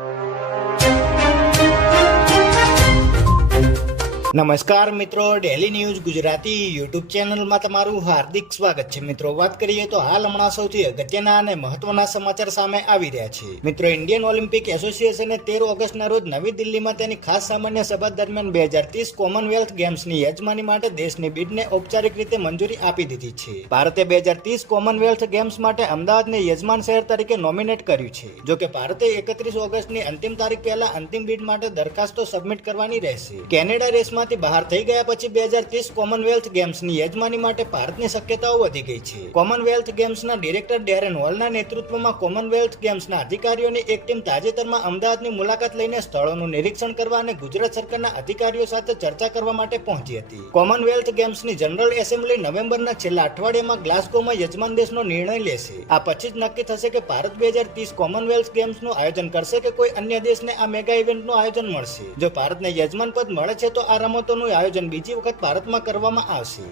you. નમસ્કાર મિત્રો daily news Gujarati YouTube ચેનલમાં તમારું હાર્દિક સ્વાગત છે. મિત્રો, વાત કરીએ તો હાલ હમણાં સૌથી અગત્યના અને મહત્વના સમાચાર સામે આવી રહ્યા છે. મિત્રો ઇન્ડિયન ઓલિમ્પિક એસોસિએશને તેર ઓગસ્ટના રોજ નવી દિલ્હીમાં તેની ખાસ સામાન્ય સભા દરમિયાન બે હજાર ત્રીસ કોમનવેલ્થ ગેમ્સની યજમાની માટે દેશની બિડને ઔપચારિક રીતે મંજૂરી આપી દીધી છે. ભારતે બે હજાર ત્રીસ કોમનવેલ્થ ગેમ્સ માટે અમદાવાદને યજમાન શહેર તરીકે નોમિનેટ કર્યું છે. જો કે ભારતે એકત્રીસ ઓગસ્ટની અંતિમ તારીખ પહેલા અંતિમ બિડ માટે દરખાસ્તો સબમિટ કરવાની રહેશે. કેનેડા રેસમાંથી બહાર થઈ ગયા પછી બે હજાર ત્રીસ કોમનવેલ્થ ગેમ્સની યજમાની માટે ભારતની શક્યતાઓ વધી ગઈ છે. કોમનવેલ્થ ગેમ્સના ડિરેક્ટર ડેરેન હોલના નેતૃત્વમાં કોમનવેલ્થ ગેમ્સના અધિકારીઓની એક ટીમ તાજેતરમાં અમદાવાદની મુલાકાત લઈને સ્થળોનું નિરીક્ષણ કરવા અને ગુજરાત સરકારના અધિકારીઓ સાથે ચર્ચા કરવા માટે પહોંચી હતી. કોમનવેલ્થ ગેમ્સની જનરલ એસેમ્બલી નવેમ્બરના છેલ્લા અઠવાડિયામાં ગ્લાસ્કોમાં યજમાન દેશનો નિર્ણય લેશે. આ પછી જ નક્કી થશે કે ભારત બે હજાર ત્રીસ કોમનવેલ્થ ગેમ્સનું આયોજન કરશે કે કોઈ અન્ય દેશને આ મેગા ઇવેન્ટનું આયોજન મળશે. જો ભારતને યજમાન પદ મળે છે તો આ રમતોનું આયોજન બીજી વખત ભારતમાં કરવામાં આવશે.